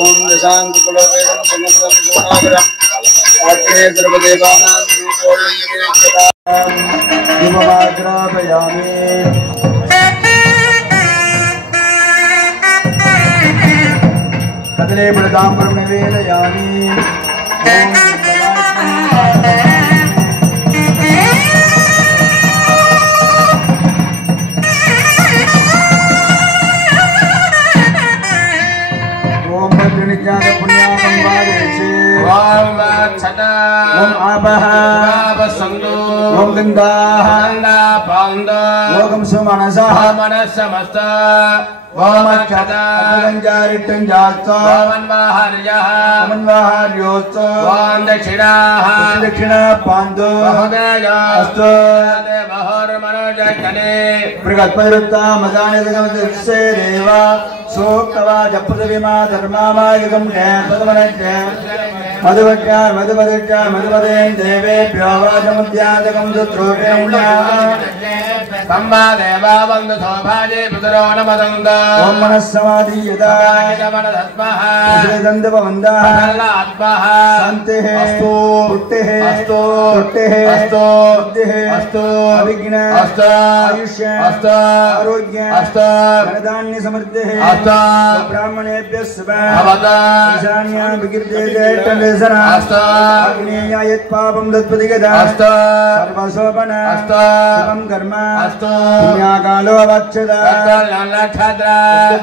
ओम दशांग कुलवेदन समग्रम आत्मे सर्वदेवानां दीपोग्रापयामि कदले प्रदाम्बरं निवेदयामि ओम आबह संदो ओम गंगाः ओम सुमनसः मनसमस्त ओम अक्षता गंजारिटं जात्वा मनवाहर्यः मनवाहर्योस्त ओम दक्षिणाः दक्षिण पांदो महोदयास्तु देवहर मनोजकने प्रगतपरुत्ता मदाने दगमदस्य देवा सोक्तवा जपदविमा धर्मामायगम पदमनज्ञ मधुवट्या मधुपदट्या मधुपदेन देवेभ्यो वाचमुद्यादकं सुत्रोपेण्या तम्बा देवा वंद सौभाजे पुत्रो नमदंद ओम मनस्समाधि यदा मनदत्मः श्रीदंदवंदः आत्मः शान्तिः अस्तु पुट्टिः अस्तु तुट्टिः अस्तु बुद्धिः अस्तु अभिज्ञ अस्तु आयुष्य अस्तु आरोग्य अस्तु धनधान्य समृद्धिः अस्तु ब्राह्मणेभ्यः शुभः भवतु ईशान्या विकीर्ते जयटलेसना अस्तु अग्नेया यत्पापं तत्प्रतिगता अस्तु सर्वशोभन अस्तु शुभं कर्म अस्तु पुण्याकालो अवच्छद नक्षत्र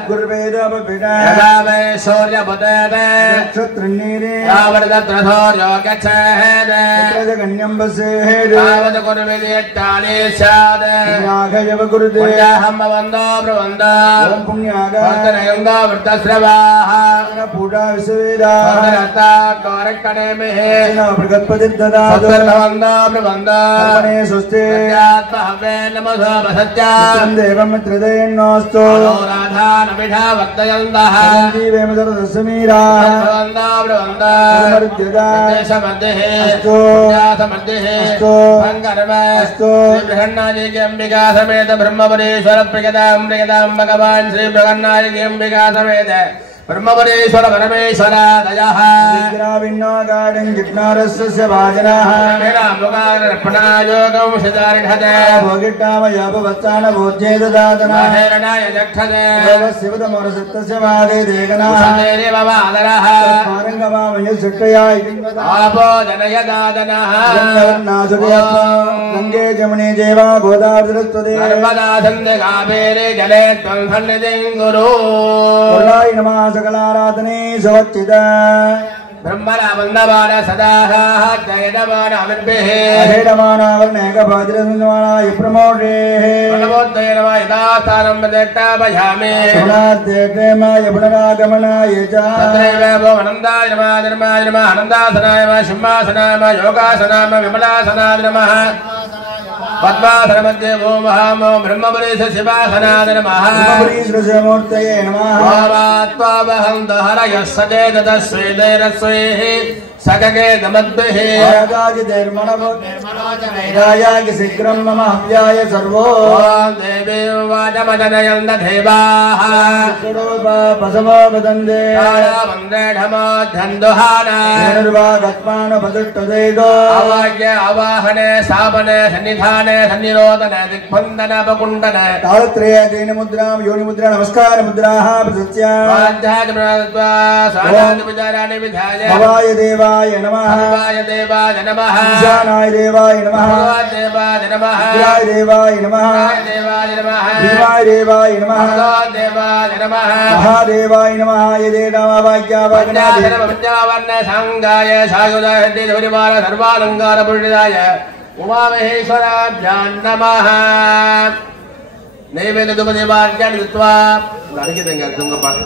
गुरुवेदोपपीठा यदा वै सूर्यमुदयते नक्षत्रन्नीरे यावदत्र सूर्यो गच्छेत् गण्यं वसेत् यावद् गुरुविद्येत्तानि स्यात् पुण्याघयव गुरुदे पुण्याहं वन्दो प्रवन्दो ओम पुण्याग वन्दनयङ्गो वृत्तश्रवाः पूजा विश्ववेदाः वन्दनता गौरकणेमिः प्रगतपतिर्ददा सत्तर्भवन्दो प्रवन्दो कर्मणे स्वस्ति आत्महवे नमो सत्या देवं त्रिदयन्नोऽस्तु राधा नमिधा वक्तयन्तः जीवेमदर दशमीरा प्रवन्दो प्रवन्दो मर्त्यदा देशमध्यः अस्तु पुण्यासमध्यः अस्तु भङ्गर्म अस्तु श्री बृहन्नायकी अंबिका समेत ब्रह्मपरेश्वर प्रियदां प्रियदां भगवान् श्री बृहन्नायकी अंबिका समेत ब्रह्मपरेश्वर परमेश्वर दयः विग्रहविन्नो गाढं जिज्ञारस्य भाजनाः मेरामुगारर्पणायोगं शतारिढते भोगिट्टामयापवत्तान भोज्ये ददातनः हेरणाय जक्षते शिवतमोरसत्तस्य वादे देगनाः देव वादरः मारङ्गमामय सुट्टया आपो जनयदादनः गङ्गे जमुने जेवा गोदावरी नर्मदा सन्धे कावेरे जले त्वं सन्निधिं कुरु नमः सकलाराधने सवच्चित ब्रह्मणा वन्दमान सदाः जयदमान अविर्भिः अहेडमान वर्णेकभाद्रसंसमानाय प्रमोदेः प्रणवोदय नमः यथास्थानं प्रदक्षापयामि पुनर्देक्षेमाय पुनरागमनाय च तत्रैव भवनन्दाय नमः धर्माय नमः आनन्दासनाय नमः सिंहासनाय नमः योगासनाय नमः विमलासनाय नमः पद्मासनमध्ये ओम अहं ब्रह्मपुरेश शिवासनाय नमः ब्रह्मपुरेश्वर मूर्तये नमः वात्वावहं दहरयः सचेत तस्वेदैरस्वैः सकगे दमद्भिः आगाजिदेर्मणोजनैरायागि शीघ्रं मम हव्याय सर्वो देवी वाचमजनयन्द देवाः पशवो वदन्ते वन्दे ढमोद्धन्दुहाना निर्वागत्मानपदुष्टदैगो अवाक्य आवाहने स्थापने सन्निधाने सन्निरोधने दिग्बन्धन अपकुण्डने तालत्रये दीनमुद्रां योनिमुद्रा नमस्कार मुद्राः प्रदत्या वाञ्छाचमनत्वा साधारणविचाराणि विधाय भवाय देवाय नमः भवाय देवाय नमः ईशानाय देवाय नमः देवाय नमः देवाय नमः देवाय नमः देवाय देवाय नमः देवाय नमः महादेवाय नमः यदे नामवाक्यावज्ञावर्ण संगाय सायुधाय परिवार सर्वालंकार पुरुषाय उमामहेश्वराभ्यां नमः नैवेद्य धूपदीपार्घ्यान् दत्त्वा गाडिके देंगे तुमको पास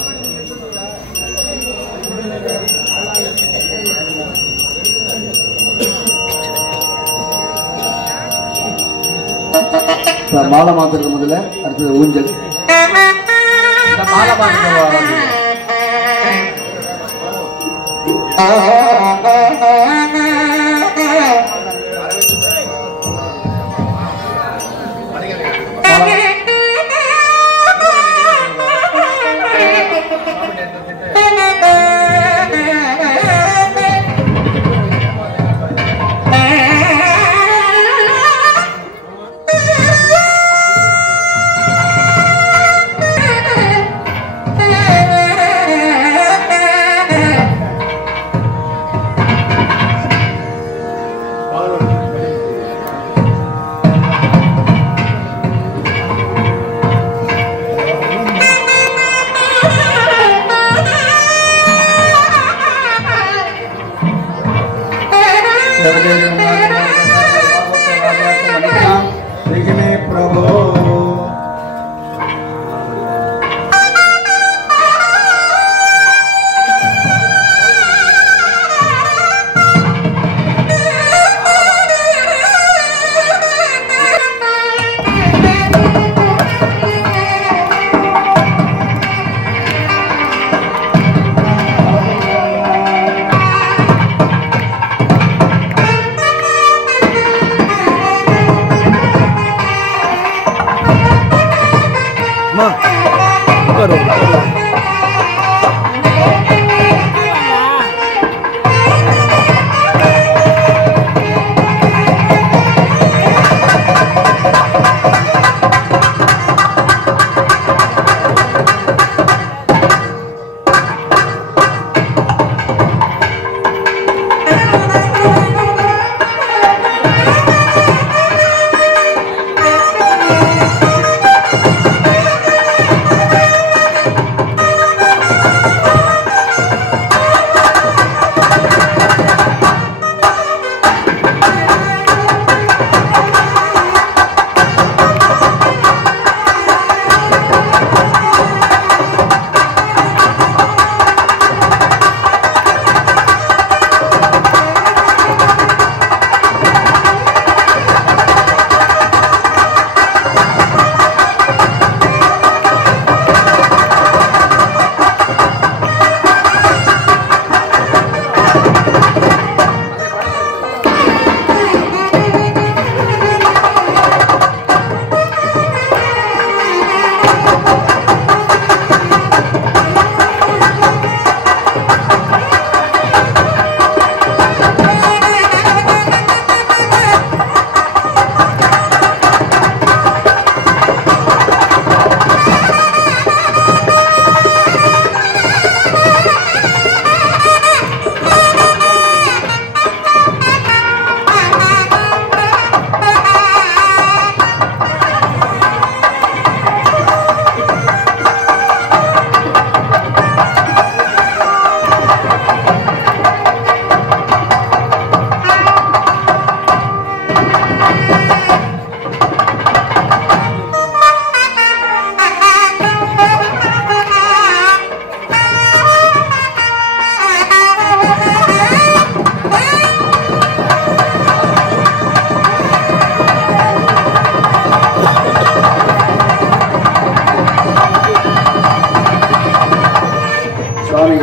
மாலை மாத்துறது முதல்ல, அடுத்தது ஊஞ்சல். இந்த மாலை மாத்துறது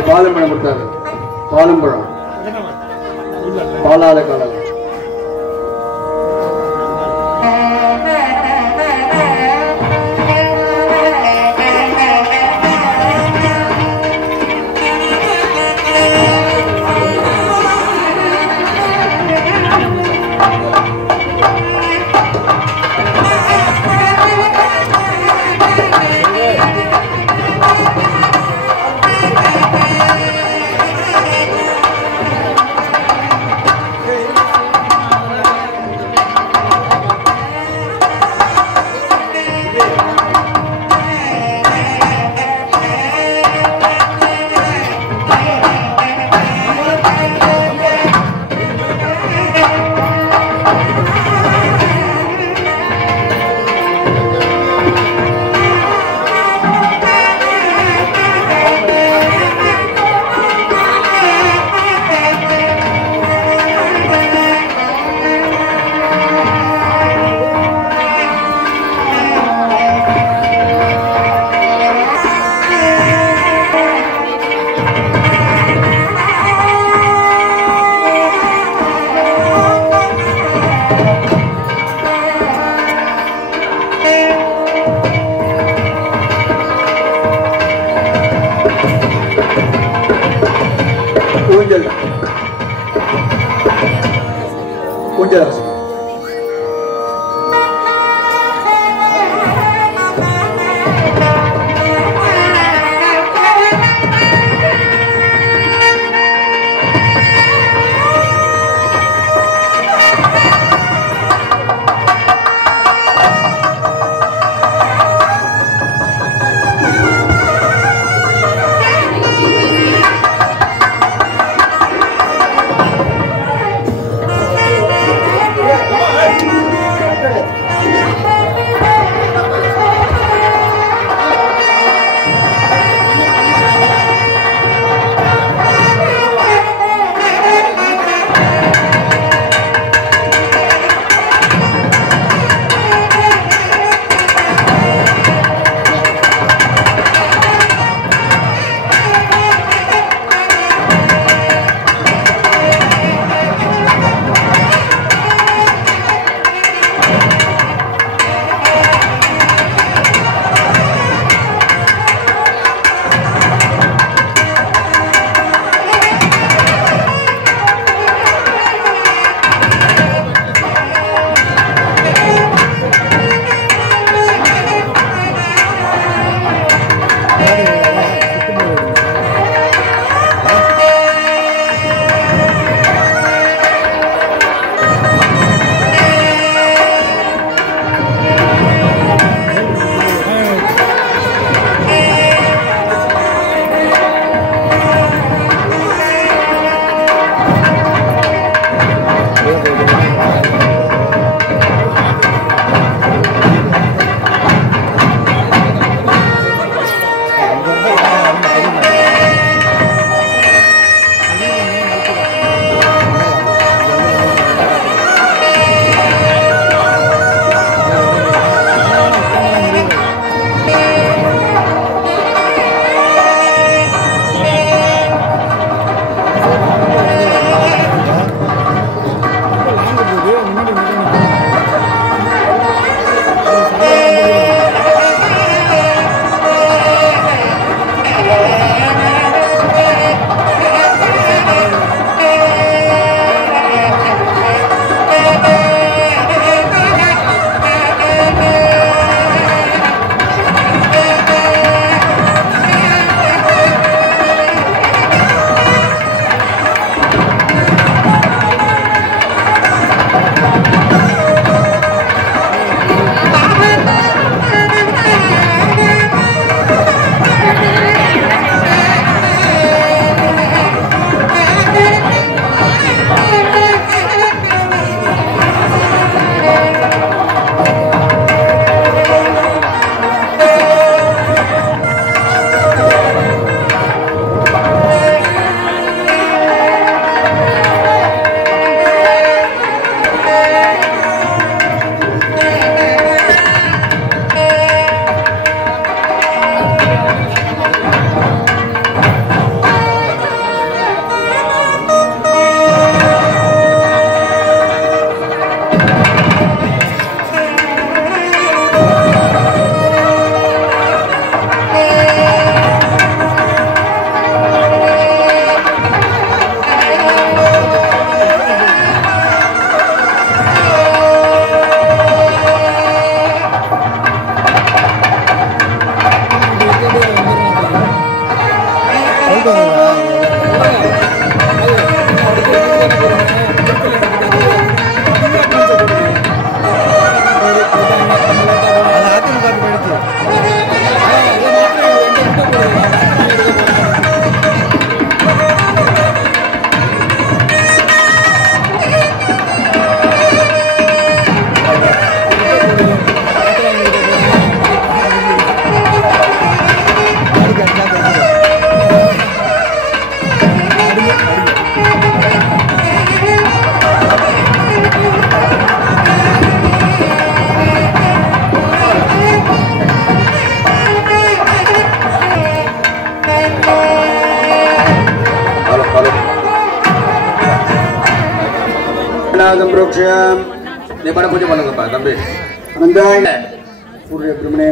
பாலம்பழம் கொடுத்தாரு. பாலம்பழம் பாலாத காலம் ஊஞ்சல் ஊஞ்சல் அவசியம்.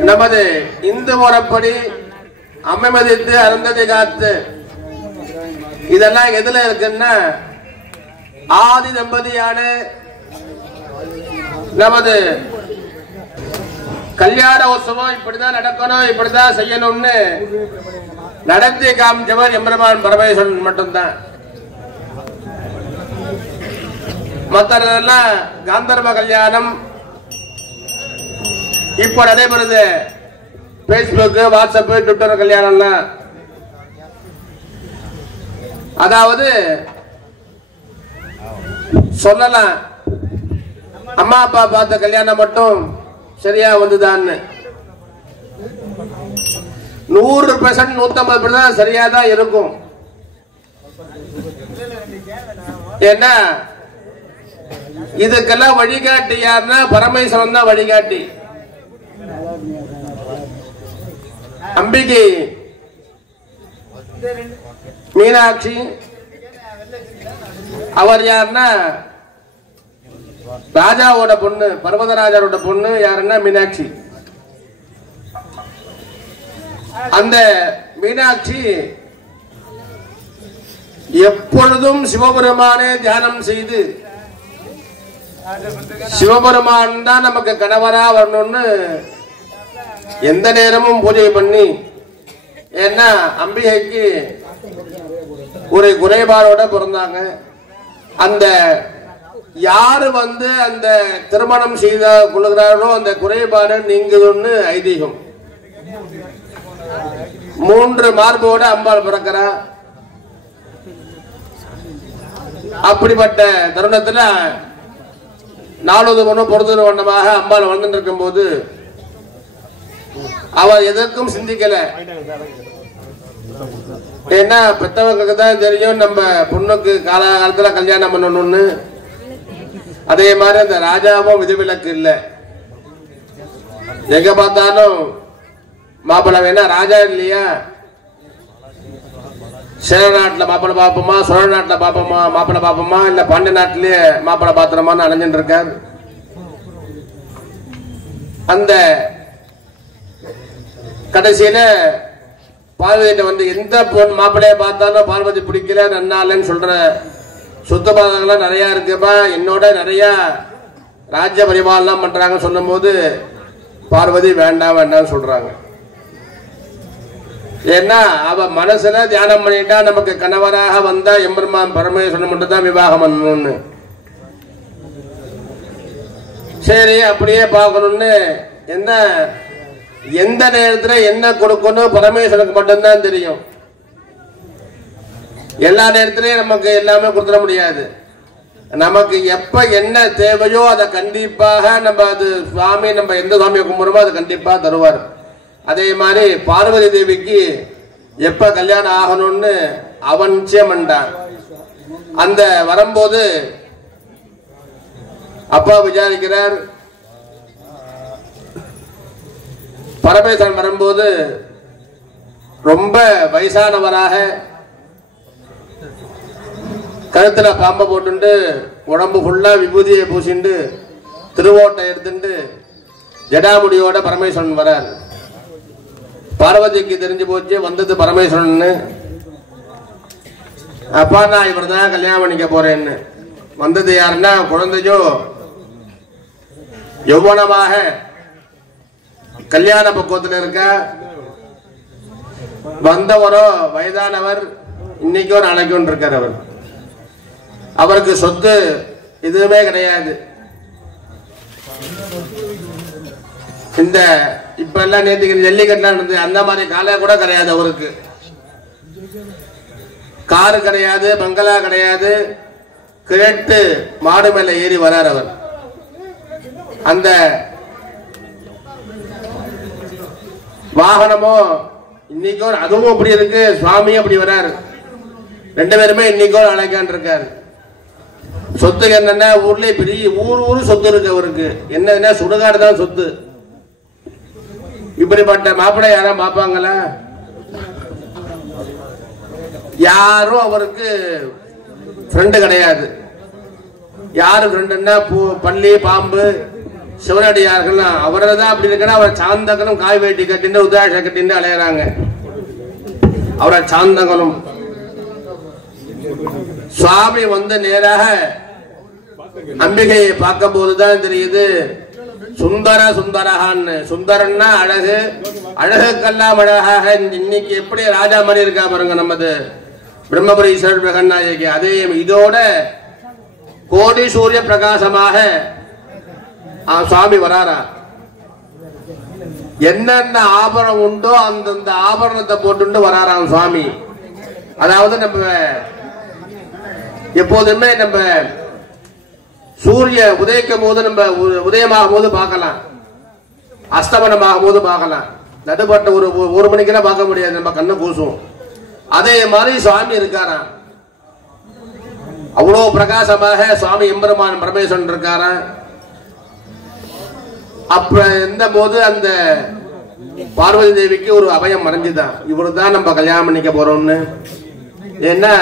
நமது இந்து முறைப்படி அம்மை மதித்து அருந்ததை காத்து இதெல்லாம் எதுல இருக்குன்னா ஆதி தம்பதியான நமது கல்யாண உற்சவம் இப்படிதான் நடக்கணும், இப்படிதான் செய்யணும்னு நடத்தி காமிச்சவர் எம்பெருமான் பரமேஸ்வரன் மட்டும்தான். மற்றெல்லாம் காந்தர்வ கல்யாணம் இப்ப நடைபெறுது. பேஸ்புக், வாட்ஸ்அப், ட்விட்டர் கல்யாணம்லாம். அதாவது சொல்லலாம் அம்மா அப்பா பார்த்த கல்யாணம் மட்டும் சரியா வந்துதான்னு. 100%, 150% சரியா தான் இருக்கும். ஏன்னா இதுக்கெல்லாம் வழிகாட்டி யாருன்னா பரமேஸ்வரன் தான் வழிகாட்டி. அம்பிகை மீனாட்சி அவர் யாருன்னா ராஜாவோட பொண்ணு, பர்வதராஜரோட பொண்ணு யாருன்னா மீனாட்சி. அந்த மீனாட்சி எப்பொழுதும் சிவபெருமானே தியானம் செய்து சிவபெருமான் தான் நமக்கு கணவரா வரணும்னு எந்த நேரமும் பூஜை பண்ணி. ஏன்னா அம்பிகைக்கு ஒரு குறைபாடோட பிறந்தாங்க. அந்த யாரு அந்த திருமணம் செய்த கொள்ளுகிறார்களோ அந்த குறைபாடு நீங்குதுன்னு ஐதீகம். 3 மார்போட அம்பாள் பிறக்கிறா. அப்படிப்பட்ட தருணத்துல 4வது பொண்ணு பொறுத்தது வண்ணமாக அம்பாள் வந்துட்டு இருக்கும் போது அவர் எதற்கும் சிந்திக்கல. ஏன்னா பெத்தவங்களுக்கு தான் தெரியும் நம்ம பொண்ணுக்கு காலகாலத்துல கல்யாணம் பண்ணணும்னு. அதே மாதிரி அந்த ராஜாவும் விதிவிலக்கு இல்லை. எங்க பார்த்தாலும் மாப்பிள்ளை வேணா ராஜா இல்லையா, சேர நாட்டுல மாப்பிள்ளை பாப்போமா, சோழ நாட்டுல பாப்போமா மாப்பிள்ளை பாப்போமா, இல்ல பாண்டிய நாட்டிலேயே மாப்பிள்ளை பாத்திரமான்னு அலைஞ்சிட்டு இருக்காரு. அந்த கடைசியில பார்வதிட்ட எந்த பொண்ணு மாப்பிள்ளைய பார்த்தாலும் பார்வதி பிடிக்கல நன்னாலன்னு சொல்ற சுத்தபாதங்கள்லாம் நிறைய இருக்குப்பா, என்னோட நிறைய ராஜ்ய பரிபாலனம் பண்றாங்க சொல்லும் போது பார்வதி வேண்டாம் வேண்டாம் சொல்றாங்க. ஏன்னா அவ மனசுல தியானம் பண்ணிட்டா நமக்கு கணவராக வந்தா எம்பெருமான் பரமேஸ்வரன் மட்டும் தான் விவாகம் பண்ணணும்னு. சரி அப்படியே பார்க்கணும்னு என்ன எந்த நேரத்துல என்ன கொடுக்கணும் பரமேஸ்வரனுக்கு மட்டும்தான் தெரியும். எல்லா நேரத்திலையும் நமக்கு எல்லாமே கொடுத்துட முடியாது. நமக்கு எப்ப என்ன தேவையோ அதை கண்டிப்பாக நம்ம அது சுவாமி நம்ம எந்த சுவாமியை கும்பிடுறோமோ அதை கண்டிப்பா தருவார். அதே மாதிரி பார்வதி தேவிக்கு எப்ப கல்யாணம் ஆகணும்னு அவன் நிச்சயம் பண்ணான். அந்த வரும்போது அப்பா விசாரிக்கிறார். பரமேஸ்வரன் வரும்போது ரொம்ப வயசானவராக கழுத்துல பாம்பை போட்டு உடம்பு ஃபுல்லா விபூதியை பூசிண்டு திருவோட்டை எடுத்துட்டு ஜடாமுடியோட பரமேஸ்வரன் வரார். பார்வதிக்கு தெரிஞ்சு போச்சு வந்தது பரமேஸ்வரன். அப்பா நான் இவர் தான் கல்யாணம் பண்ணிக்க போறேன்னு. வந்தது யாருன்னா குழந்தையோ யௌவனமாக கல்யாண பக்குவத்தில் இருக்க. வந்தவரோ வயதானவர், இன்னைக்கோ நாளைக்கும் இருக்கார். அவர் அவருக்கு சொத்து எதுவுமே கிடையாது. இந்த இப்ப எல்லாம் நேற்றுக்கு ஜல்லிக்கட்டுலாம் இருந்தது அந்த மாதிரி காலை கூட கிடையாது அவருக்கு. காரு கிடையாது, பங்களா கிடையாது. கேட்டு மாடு மேல ஏறி வரார் அவர். அந்த வாகனமோ இன்னைக்கோ அதுவும் அப்படி இருக்கு, சுவாமியும் அப்படி வராரு. 2 பேருமே இன்னைக்கோ நாளைக்கான் இருக்காரு. சொத்து என்னன்னா ஊர்லயே பெரிய ஊரு சொத்து இருக்கு அவருக்கு. என்னன்னா சுடுகாடு தான் சொத்து. இப்படிப்பட்ட மாப்பிள்ளை யாரும் பார்ப்பாங்களா? யாரும் அவருக்கு ஃப்ரெண்டு கிடையாது. யாரு ஃப்ரெண்டுன்னா பள்ளி பாம்பு சிவனடியார்கள் அவரை தான் அப்படி இருக்குன்னா அவரை சாந்தகனும் காய் வேட்டி கட்டின்னு உதாஷ கட்டின்னு அலையறாங்க. அவரை சாந்தகனும் சுவாமி வந்து நேராக அம்பிகையை பார்க்கும் போதுதான் தெரியுது சுந்தர சுந்தரகான்னு. சுந்தரன்னா அழகு, அழகுக்கெல்லாம் அழகாக. இன்னைக்கு எப்படி ராஜா மாதிரி இருக்கா பாருங்க நமது பிரம்மபுரி ஈஸ்வரர் பிரகநாயகி. அதே இதோட கோடி சூரிய பிரகாசமாக சுவாமி வராரா. என்னென்ன ஆபரணம் உண்டோ அந்தந்த ஆபரணத்தை போட்டு வராராம் சுவாமி. அதாவது நம்ம எப்போதுமே நம்ம சூரிய உதயிக்கும் போது நம்ம உதயமாகும் போது பார்க்கலாம், அஸ்தமனமாகும் போது பார்க்கலாம். நடுப்பட்ட ஒரு மணிக்கெல்லாம் பார்க்க முடியாது, நம்ம கண்ணை கூசும். அதே மாதிரி சுவாமி இருக்காராம். அவ்வளவு பிரகாசமாக சுவாமி எம்பெருமான் பரமேஸ்வரன் இருக்காராம். அப்ப இருந்த போது அந்த பார்வதி தேவிக்கு ஒரு அபயம் மறைஞ்சுதான், இவரு தான் நம்ம கல்யாணம் பண்ணிக்க போறோம்னு. ஏன்னா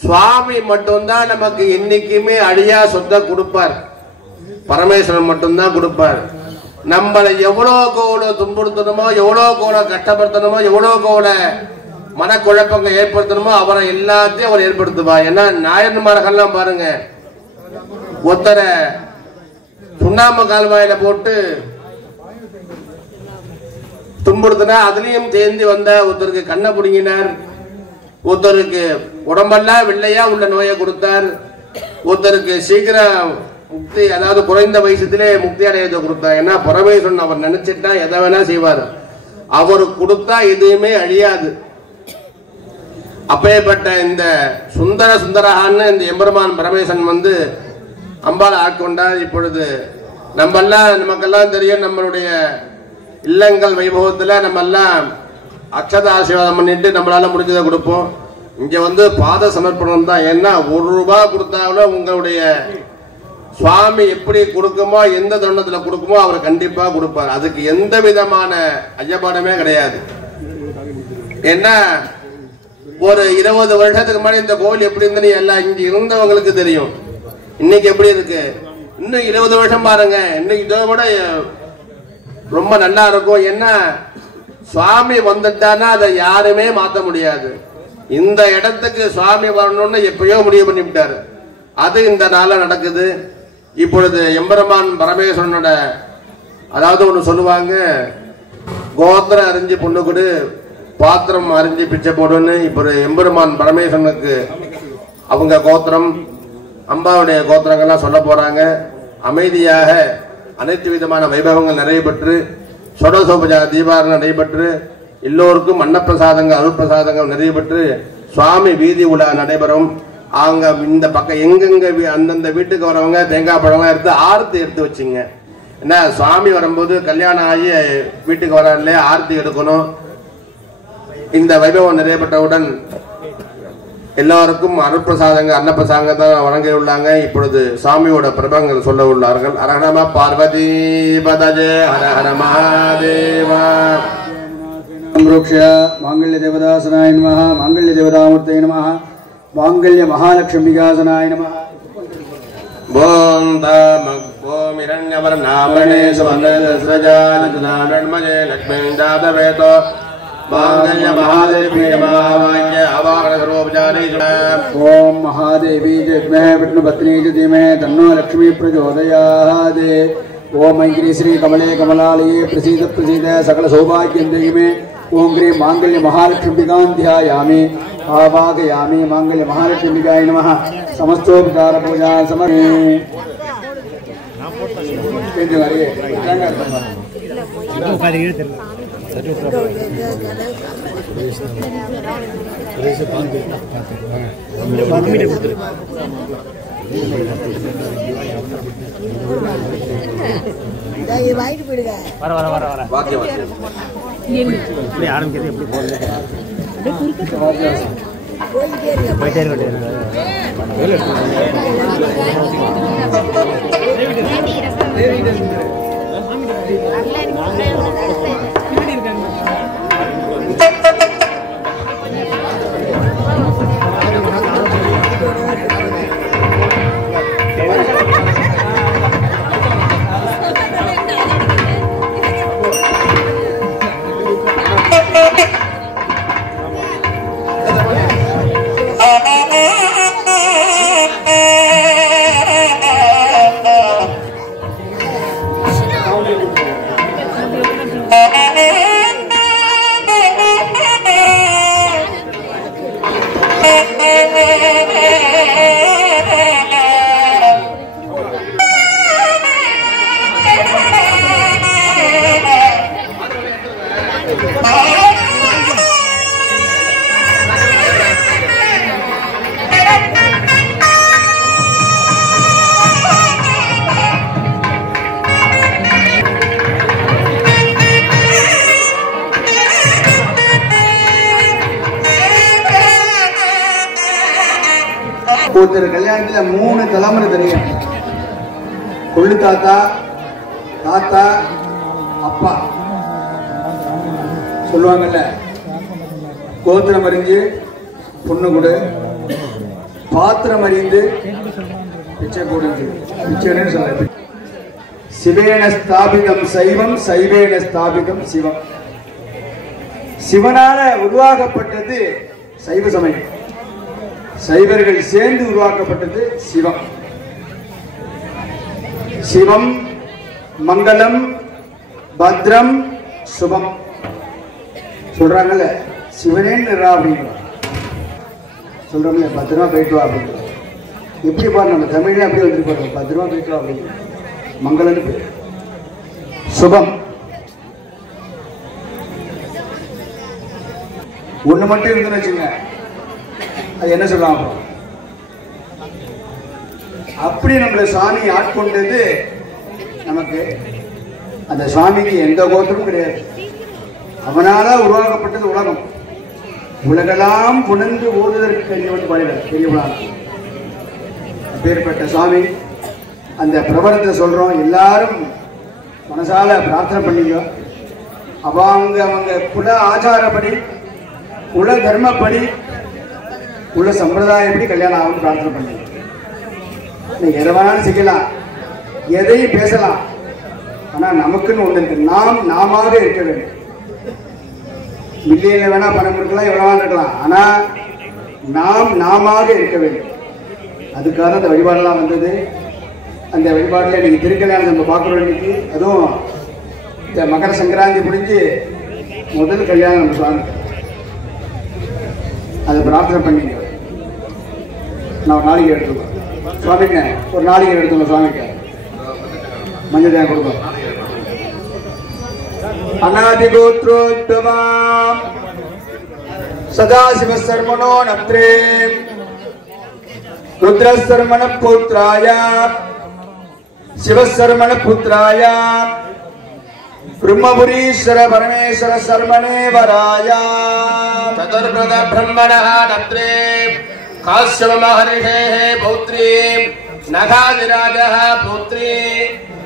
சுவாமி மட்டும்தான் நமக்கு என்னைக்குமே அழியா சொத்தை கொடுப்பார். பரமேஸ்வரன் மட்டும்தான் கொடுப்பார். நம்மளை எவ்வளவு எவ்வளவு துன்புறுத்தணுமோ, எவ்வளவு கஷ்டப்படுத்தணுமோ, எவ்வளவு மனக்குழப்பங்கள் ஏற்படுத்தணுமோ அவரை எல்லாத்தையும் அவர் ஏற்படுத்துவார். ஏன்னா நாயன்மார்கள்லாம் பாருங்க, ஒருத்தரை சுண்ணாம்பு கால்வாயில போட்டு துன்புறுத்தினா அதுலயும் தேர்ந்து வந்த ஒருத்தருக்கு கண்ணை புடுங்கினார், ஒருத்தருக்கு உடம்பெல்லாம் வெள்ளையா உள்ள நோயை கொடுத்தார், ஒருத்தருக்கு சீக்கிரம் முக்தி, அதாவது குறைந்த வயசுத்திலே முக்தி அடையத்தை கொடுத்தார். ஏன்னா பரமேஸ்வரன் அவர் நினைச்சிட்டா எதை வேணா செய்வார். அவர் கொடுத்தா எதுவுமே அழியாது. அப்பேற்பட்ட இந்த சுந்தர சுந்தரகான்னு இந்த எம்பெருமான் பரமேஸ்வரன் வந்து அம்பாள் ஆட்கொண்டார். இப்பொழுது நமக்கெல்லாம் தெரியும், நம்மளுடைய இல்லங்கள் வைபவத்துல நம்ம எல்லாம் அக்ஷத ஆசீர்வாதம் பண்ணிட்டு நம்மளால முடிஞ்சதை கொடுப்போம். இங்க வந்து பாத சமர்ப்பணம் தான். ஏன்னா 1 ரூபாய் கொடுத்தாலும் உங்களுடைய சுவாமி எப்படி கொடுக்குமோ, எந்த தருணத்துல கொடுக்குமோ அவர் கண்டிப்பா கொடுப்பார். அதுக்கு எந்த விதமான ஐயப்பாடமே கிடையாது. ஏன்னா ஒரு 20 வருஷத்துக்கு முன்னாடி இந்த கோவில் எப்படி இருந்தது எல்லாம் இங்க இருந்தவங்களுக்கு தெரியும். இன்னைக்கு எப்படி இருக்கு, இன்னும் 20 வருஷம் பாருங்க, இன்னும் இதை விட ரொம்ப நல்லா இருக்கும். ஏன்னா சுவாமி வந்துட்டானா அதை யாருமே மாற்ற முடியாது. இந்த இடத்துக்கு சுவாமி வரணும்னு எப்பயோ முடிவு பண்ணிவிட்டாரு. அது இந்த நாள்ல நடக்குது. இப்பொழுது எம்பெருமான் பரமேஸ்வரனோட, அதாவது ஒண்ணு சொல்லுவாங்க, கோத்திரம் அறிஞ்சு பொண்ணு கொடு, பாத்திரம் அறிஞ்சு பிச்சை போடுன்னு. இப்ப எம்பெருமான் பரமேஸ்வரனுக்கு அவங்க கோத்திரம், அம்பாவுடைய கோத்திரங்கள்லாம் சொல்ல போறாங்க. அமைதியாக அனைத்து விதமான வைபவங்கள் நிறைவேற்று, சொடசோபஜா தீபாரணம் நடைபெற்று, எல்லோருக்கும் அன்னப்பிரசாதங்கள் அருட்பிரசாதங்கள் நிறைவேற்று சுவாமி வீதி உலா நடைபெறும். அங்க இந்த பக்கம் எங்கெங்க அந்தந்த வீட்டுக்கு வரவங்க தேங்காய் பழம்லாம் எடுத்து ஆரத்தி எடுத்து வச்சுங்க. ஏன்னா சுவாமி வரும்போது கல்யாணம் ஆகி வீட்டுக்கு வராங்களே ஆரத்தி எடுக்கணும். இந்த வைபவம் நிறைவேற்றவுடன் எல்லாருக்கும் அருட்பிரசாதங்கள் அன்னப்பிரசாதங்கள் தான் வழங்கி உள்ளாங்க. இப்பொழுது சாமியோட பிரபங்கள் சொல்ல உள்ளார்கள். அரஹரம பார்வதி பதஜே ஹரஹர மகாதேவா. மாங்கல்ய தேவதாசனாய நமः, மாங்கல்ய தேவதாமூர்த்தயே நமः, மாங்கல்ய மகாலட்சுமிகாசனாய நமः. ஓம் ஓம் இரண்யவர்ணாபரணே சுவர்ணஸ்ரஜாலஜாமண்மயே லக்ஷ்மீந்தாதவேதோ மாங்கல்ய மகாதேவி மகாவாக்ய அவாகன சர்வோபசாரேஷு. ஓம் மகாதேவி ஜெயத்மஹே விஷ்ணுபத்னி ஜதிமஹே தன்னோ லக்ஷ்மீ பிரச்சோதயாத். ஓம் ஐங்கிரி ஸ்ரீ கமலே கமலாலயே பிரசீத பிரசீத சகல சௌபாகியம் தேகிமே. ஓம் கிரீ மாங்கல்ய மகாலட்சுமிகாம் ध्यायामि आवाहयामि. मांगल्य महालक्ष्मीकाय नमः. समस्तोपचार पूजा समर्पयामि. ஒருத்தர் கல்யாணத்துல 3 தலைமுறை தெரியும். கொள்ளு தாத்தா, தாத்தா, அப்பா சொல்லுவாங்கல்ல, கோத்திரம் அறிஞ்சு பொண்ணு கொடு, பாத்திரம் அறிந்து பிச்சை கொடு. பிச்சைன்னு சொல்ல. சிவேன ஸ்தாபிதம் சைவம், சைவேன ஸ்தாபிதம் சிவம். சிவனால உருவாக்கப்பட்டது சைவ சமயம், சைவர்கள் சேர்ந்து உருவாக்கப்பட்டது சிவம். சிவம் மங்களம் பத்ரம் சுபம் சொல்றாங்கல்ல. சிவனே நிறா அப்படின்னு சொல்றோம்ல, பத்திரமா போயிட்டு வா அப்படின்னு. எப்படி பாரு, நம்ம தமிழ்ல அப்படி வந்துட்டு பாருங்க, பத்திரமா போயிட்டு வா அப்படின்னு. மங்களம்னு பேர். சுபம் ஒண்ணு மட்டும் இருந்துன்னு வச்சுங்க, அது என்ன சொல்லலாம். அப்படி நம்மளை சுவாமி ஆட்கொண்டது நமக்கு. அந்த சுவாமிக்கு எந்த கோத்திரமும் கிடையாது. அவனால உருவாக்கப்பட்டது உலகம். உலகெல்லாம் புணர்ந்து ஓதுவதற்கு அறியவன் பாடினார் பெரியவனார். அப்பேற்பட்ட சுவாமி அந்த பிரபலத்தை சொல்றோம். எல்லாரும் மனசால பிரார்த்தனை பண்ணிக்கோ. அவங்க குல ஆச்சாரப்படி, குல தர்மப்படி, குல சம்பிரதாயப்படி கல்யாணம் ஆகும் பிரார்த்தனை பண்ணிக்கோ. எதை வேணாலும் செய்யலாம், எதையும் பேசலாம். ஆனா நமக்குன்னு ஒண்ணு இருக்கு. நாம் நாம இருக்க வேண்டும். மில்லியன்ல வேணா பணம் இருக்கலாம், எவ்வளவு இருக்கலாம். ஆனா நாம் நாம இருக்க வேண்டும். அதுக்காக அந்த வழிபாடெல்லாம் வந்தது. அந்த வழிபாடுல இன்னைக்கு திருக்கல்யாணம் நம்ம பார்க்குறோம். இன்னைக்கு அதுவும் இந்த மகர சங்கராந்தி முடிஞ்சு முதல் கல்யாணம் நம்ம சுவாமி. அதை பிரார்த்தனை பண்ணிங்க. நான் ஒரு நாளைக்கு எடுத்துக்கோங்க சுவாமிங்க, ஒரு நாளைக்கு எடுத்துக்கோங்க சுவாமிக்கு. மஞ்சள் தேவை கொடுப்போம். அநாதி கோத்ரோத்பவாம் சதாசிவ சர்மனோ நப்ரே ருத்ரசர்மண புத்ராய சிவசர்மண புத்ராய பிரம்மபுரீஸ்வர பரமேஸ்வர சர்மணே வராய சதுர்பிரத பிரம்மணः நப்ரே காஷ்யப மஹர்ஷேः பௌத்ரி நகாதிராஜः புத்ரி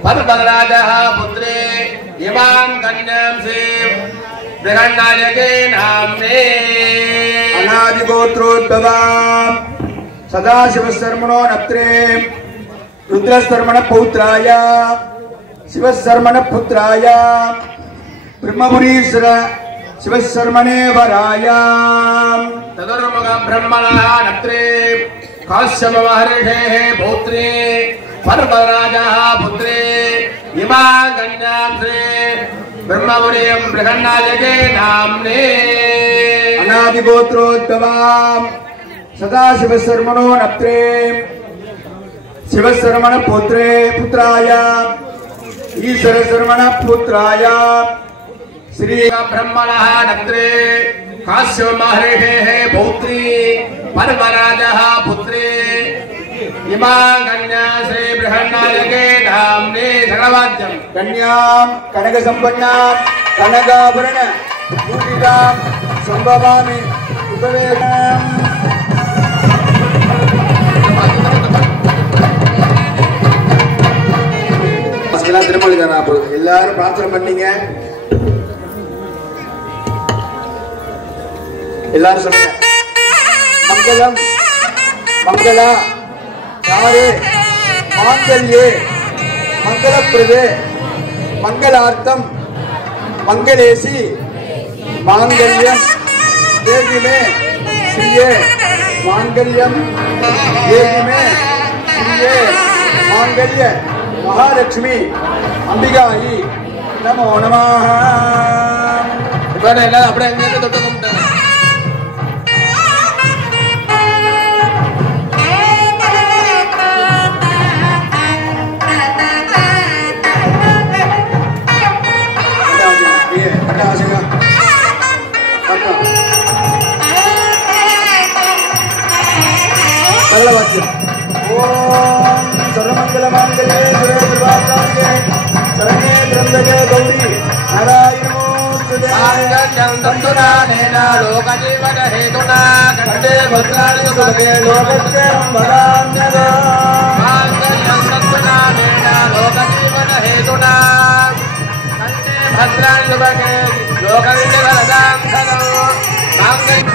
பர்வதராஜः புத்ரி இமாம் கன்யாம் சேவ் பிரகண்ணாயகே நாம்னே அநாதி கோத்ரோத்பவாம் சதாசிவ சர்மணோ நப்ரே ருத்ரசர்மண பௌத்ராய சிவசர்மண புத்ராய பிரம்மபுரீஸ்வர சிவசர்மணே வராய சதுர்முக பிரம்மணः நப்ரே காஷ்யப மஹர்ஷேः பௌத்ரி பர்வதராஜः புத்ரி இமாம் கன்யாம் சேவ் பிரம்மபுரியம் பிரகண்ணாயகே நாம்னே அநாதி கோத்ரோத்பவாம் சதாசிவ சர்மணோ நப்ரே சிவசர்மண புத்ராய ஈஸ்வர சர்மண புத்ராய ஸ்ரீ பிரம்மணः நப்ரே காஷ்யப மஹர்ஷேः பௌத்ரி பர்வதராஜः புத்ரி இமாம் கன்யாம் ஸ்ரீ பிரகண்ணாயகே நாம்னே சகலவாத்தியம் கன்யாம் கனக சம்பன்னாம் கனகாபரண பூஷிதாம் சம்பவாமி உபவேகம். திருமணி எல்லாரும் பிரார்த்தனை பண்ணீங்க. எல்லாரும் சொல்லுங்க. மங்களம் மங்களா யாரு மாங்கல்யே மங்களப்பிரதே மங்களார்த்தம் மங்களேசி மாங்கல்யம் தேகிமே ஸ்ரீயே மாங்கல்யம் தேகிமே ஸ்ரீயே மாங்கல்ய மகாலட்சுமி அம்பிகாயி நமோ நமः. எல்லாரும் அப்படியே அங்கிருந்து தொட்டு கும்பிட்டாங்க. ஓம் சர்வமங்கல மாங்கல்யே சிவே சர்வார்த்தாங்கே சரண்யே த்ரம்பகே கௌரி நாராயணோ மாங்கல்யம் தந்துனா நேனா லோகஜீவன ஹேதுனா கண்டே भद्राणि सुभगे लोकस्य मंगलांगना मांगल्यं तत्त्वनामेन लोकजीवन हेतुना कन्ये भद्राणि सुभगे लोकविजयवरदांगनो मांगल्यं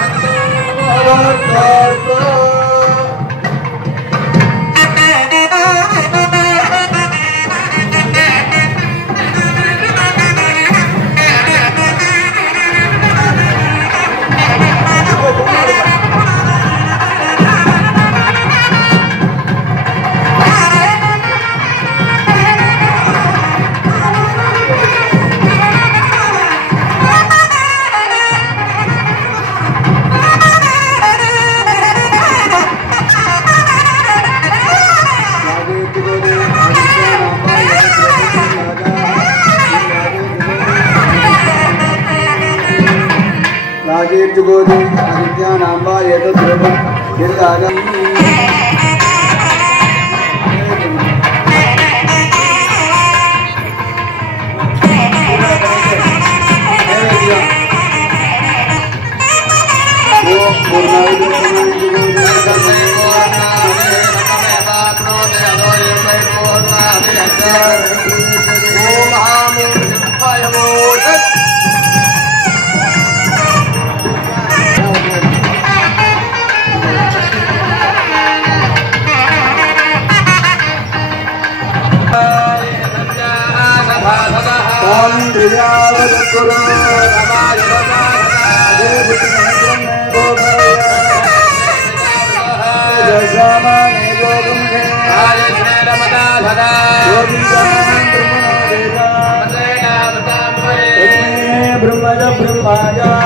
जुगोदि आदित्यानाम्बा एतद्रूपं यदागम् ब्रह्मजा